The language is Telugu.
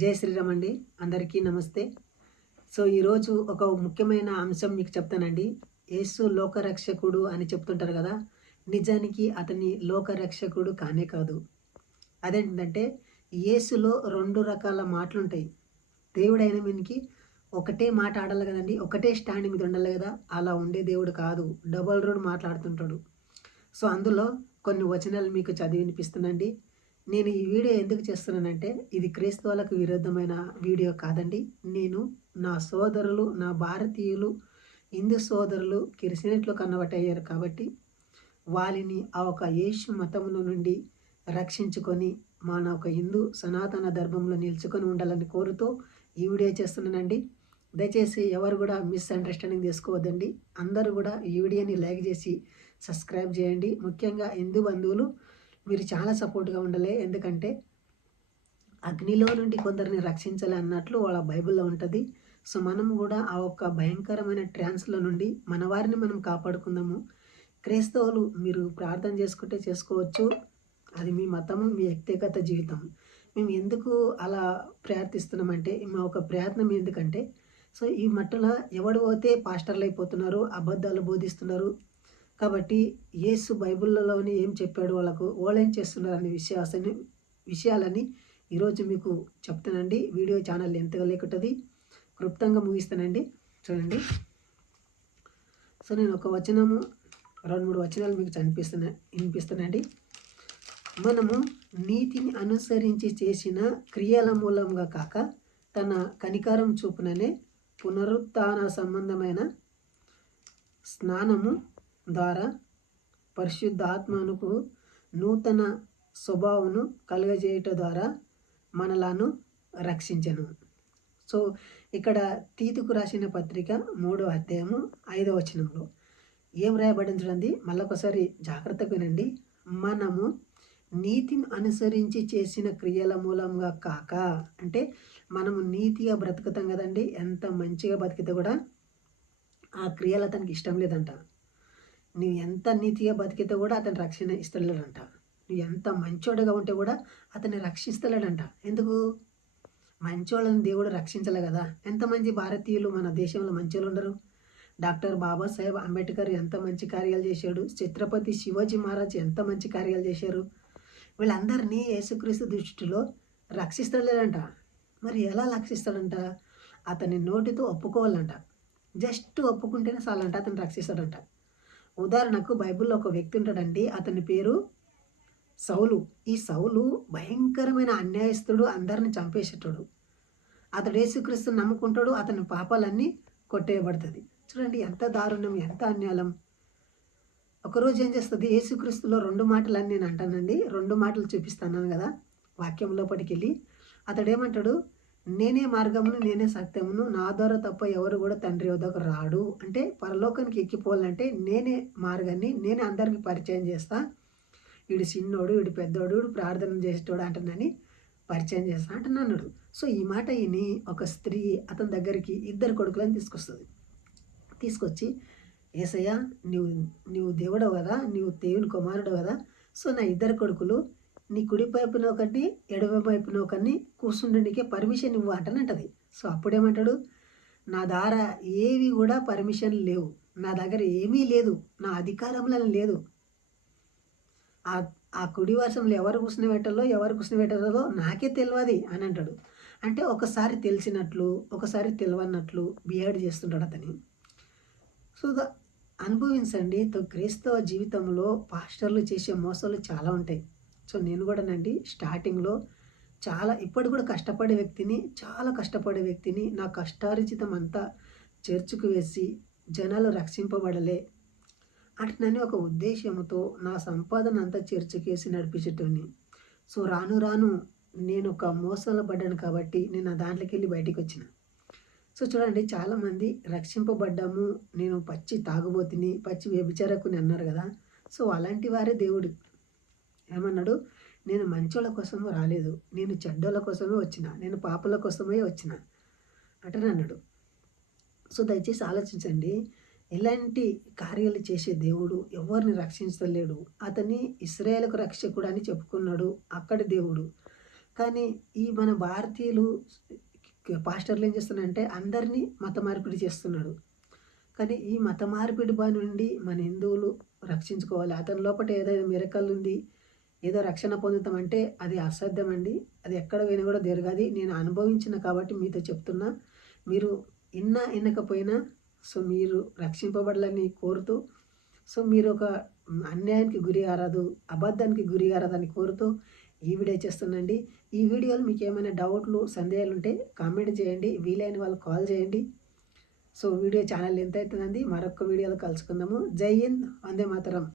జై శ్రీరామ్ అండి. అందరికీ నమస్తే. సో ఈరోజు ఒక ముఖ్యమైన అంశం మీకు చెప్తానండి. యేసు లోకరక్షకుడు అని చెప్తుంటారు కదా! నిజానికి అతని లోకరక్షకుడు కానే కాదు. అదేంటంటే యేసులో 2 రకాల మాటలుంటాయి. దేవుడైన వీనికి ఒకటే మాట ఆడాలి కదండీ! ఒకటే స్టాండ్ మీద ఉండాలి కదా! అలా ఉండే దేవుడు కాదు. డబుల్ రోడ్ మాట్లాడుతుంటాడు. సో అందులో కొన్ని వచనాలు మీకు చదివి వినిపిస్తానండి. నేను ఈ వీడియో ఎందుకు చేస్తున్నానంటే ఇది క్రైస్తవులకు విరుద్ధమైన వీడియో కాదండి. నేను నా సోదరులు, నా భారతీయులు, హిందూ సోదరులు క్రిస్టియనిటీలో కన్వర్ట్ అయ్యారు కాబట్టి వాళ్ళని ఆ ఒక యేసు మతముల నుండి రక్షించుకొని మన ఒక హిందూ సనాతన ధర్మంలో నిలుచుకొని ఉండాలని కోరుతూ ఈ వీడియో చేస్తున్నానండి. దయచేసి ఎవరు కూడా మిస్అండర్స్టాండింగ్ చేసుకోవద్దండి. అందరూ కూడా ఈ వీడియోని లైక్ చేసి సబ్స్క్రైబ్ చేయండి. ముఖ్యంగా హిందూ బంధువులు మీరు చాలా సపోర్ట్గా ఉండాలి. ఎందుకంటే అగ్నిలో నుండి కొందరిని రక్షించాలి అన్నట్లు వాళ్ళ బైబిల్లో ఉంటుంది. సో మనం కూడా ఆ ఒక్క భయంకరమైన ట్రాన్స్లో నుండి మన వారిని మనం కాపాడుకుందాము. క్రైస్తవులు మీరు ప్రార్థన చేసుకుంటే చేసుకోవచ్చు. అది మీ మతము, మీ వ్యక్తిగత జీవితం. మేము ఎందుకు అలా ప్రార్థిస్తున్నామంటే మా ఒక ప్రయత్నం ఎందుకంటే సో ఈ మట్టులో ఎవడు పోతే పాస్టర్లు అయిపోతున్నారు, అబద్ధాలు బోధిస్తున్నారు. కాబట్టి యేసు బైబిల్లోని ఏం చెప్పాడు వాళ్ళకు, వాళ్ళేం చేస్తున్నారు అనే విషయాలని ఈరోజు మీకు చెప్తానండి. వీడియో ఛానల్ ఎంతగా లేకుంటుంది, క్లుప్తంగా ముగిస్తానండి. చూడండి. సో నేను ఒక వచనము 2-3 వచనాలు మీకు వినిపిస్తానండి. మనము నీతిని అనుసరించి చేసిన క్రియల మూలంగా కాక తన కనికరం చూపుననే పునరుత్థాన సంబంధమైన స్నానము ద్వారా పరిశుద్ధాత్మకు నూతన స్వభావమును కలుగజేయట ద్వారా మనలను రక్షించెను. సో ఇక్కడ తీతుకు రాసిన పత్రిక 3వ అధ్యాయము 5వ వచనంలో ఏం రాయబడింది చూడండి. మళ్ళొకసారి జాగ్రత్తగా వినండి. మనము నీతిని అనుసరించి చేసిన క్రియల మూలంగా కాక, అంటే మనము నీతిగా బ్రతుకుతాం కదండి. ఎంత మంచిగా బతికితే కూడా ఆ క్రియలు అతనికి ఇష్టం లేదంట. నువ్వు ఎంత నీతిగా బతికితే కూడా అతని రక్షణ ఇస్తలేడంట. నువ్వు ఎంత మంచోడుగా ఉంటే కూడా అతన్ని రక్షిస్తలేడంట. ఎందుకు? మంచోళ్ళని దేవుడు రక్షించలే కదా. ఎంతమంది భారతీయులు మన దేశంలో మంచోళ్ళు ఉండరు. డాక్టర్ బాబాసాహెబ్ అంబేద్కర్ ఎంత మంచి కార్యాలు చేశాడు. ఛత్రపతి శివాజీ మహారాజ్ ఎంత మంచి కార్యాలు చేశారు. వీళ్ళందరినీ యేసుక్రీస్తు దృష్టిలో రక్షిస్తలేడంట. మరి ఎలా రక్షిస్తాడంట? అతని నోటితో ఒప్పుకోవాలంట. జస్ట్ ఒప్పుకుంటేనే చాలంట అతను రక్షిస్తాడంట. ఉదాహరణకు బైబిల్లో ఒక వ్యక్తి ఉంటాడండి. అతని పేరు సౌలు. ఈ సౌలు భయంకరమైన అన్యాయస్తుడు, అందరిని చంపేసేటాడు. అతడు యేసుక్రీస్తుని నమ్ముకుంటాడు. అతని పాపాలన్నీ కొట్టేయబడుతుంది. చూడండి ఎంత దారుణం, ఎంత అన్యాయం. ఒకరోజు ఏం చేస్తుంది, యేసుక్రీస్తులో 2 మాటలని నేను అంటానండి. 2 మాటలు చూపిస్తాను కదా వాక్యం లోపలికి వెళ్ళి. అతడు ఏమంటాడు, నేనే మార్గమును, నేనే సత్యమును, నా ద్వారా తప్ప ఎవరు కూడా తండ్రి వద్దకు రాడు. అంటే పరలోకానికి ఎక్కిపోవాలంటే నేనే మార్గాన్ని, నేనే అందరికీ పరిచయం చేస్తా. వీడు చిన్నోడు, వీడు పెద్దోడు, వీడు ప్రార్థన చేసేటోడు అంటున్నాని పరిచయం చేస్తా అంటున్నాడు. సో ఈ మాట విని ఒక స్త్రీ అతని దగ్గరికి 2 కొడుకులను తీసుకొచ్చి యేసయ్య నువ్వు దేవుడవు కదా, నువ్వు దేవుని కుమారుడు కదా. సో నా 2 కొడుకులు నీ కుడి వైపున ఒకటి, ఎడమ వైపున ఒకరిని కూర్చుండడానికి పర్మిషన్ ఇవ్వు అంటది. సో అప్పుడేమంటాడు, నా దగ్గర ఏవి కూడా పర్మిషన్ లేవు, నా దగ్గర ఏమీ లేదు, నా అధికారంలో లేదు. ఆ కుడి వర్షంలో ఎవరు కూర్చుని పెట్టాలో నాకే తెలియదు అని అంటాడు. అంటే ఒకసారి తెలిసినట్లు, ఒకసారి తెలియనట్లు బిహేవ్ చేస్తుంటాడు అతని. సో అనుభవించండి. క్రైస్తవ జీవితంలో పాస్టర్లు చేసే మోసాలు చాలా ఉంటాయి. సో నేను కూడానండి స్టార్టింగ్లో ఇప్పుడు కూడా చాలా కష్టపడే వ్యక్తిని నా కష్టార్జితం అంతా చర్చకు వేసి జనాలు రక్షింపబడలే అట్లనే ఒక ఉద్దేశంతో నా సంపాదన అంతా చర్చకేసి నడిపించేటోని. సో రాను నేను ఒక మోసాలు పడ్డాను కాబట్టి నేను దాంట్లోకి వెళ్ళి బయటికి వచ్చిన. సో చూడండి, చాలామంది రక్షింపబడ్డాము, నేను పచ్చి తాగుబోతుని, పచ్చి వ్యభిచారకుని అన్నారు కదా. సో అలాంటి వారే దేవుడు ఏమన్నాడు, నేను మంచోళ్ళ కోసము రాలేదు, నేను చెడ్డోళ్ళ కోసమే వచ్చిన, నేను పాపల కోసమే వచ్చిన అంటే అన్నాడు. సో దయచేసి ఆలోచించండి. ఇలాంటి కార్యాలు చేసే దేవుడు ఎవరిని రక్షించలేడు. అతన్ని ఇశ్రాయేలుకు రక్షకుడు అని చెప్పుకున్నాడు అక్కడి దేవుడు. కానీ ఈ మన భారతీయులు పాస్టర్లు ఏం చేస్తున్నారంటే అందరినీ మత మార్పిడి చేస్తున్నాడు. కానీ ఈ మత మార్పిడి బారి నుండి మన హిందువులు రక్షించుకోవాలి. అతని లోపట ఏదైనా మిరకల్ ఉంది, ఏదో రక్షణ పొందుతామంటే అది అసాధ్యమండి. అది ఎక్కడ పోయినా కూడా జరగది. నేను అనుభవించిన కాబట్టి మీతో చెప్తున్నా. మీరు ఇనకపోయినా మీరు రక్షింపబడాలని కోరుతూ, మీరు ఒక అన్యాయానికి గురి కారాదు, అబద్ధానికి గురి కారాదని కోరుతూ ఈ వీడియో చేస్తున్నానండి. ఈ వీడియోలో మీకు ఏమైనా డౌట్లు, సందేహాలు ఉంటే కామెంట్ చేయండి. వీలైన వాళ్ళు కాల్ చేయండి. వీడియో ఛానల్ ఎంత అవుతుందండి. మరొక వీడియోలో కలుసుకుందాము. జై హింద్, వందే మాతరం.